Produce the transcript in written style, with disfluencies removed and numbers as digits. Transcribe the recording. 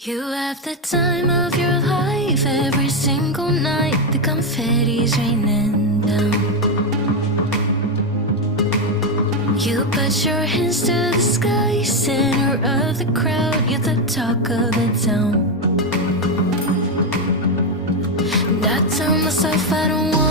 You have the time of your life every single night. The confetti's raining down. You put your hands to the sky, center of the crowd. You're the talk of the town. And I tell myself I don't want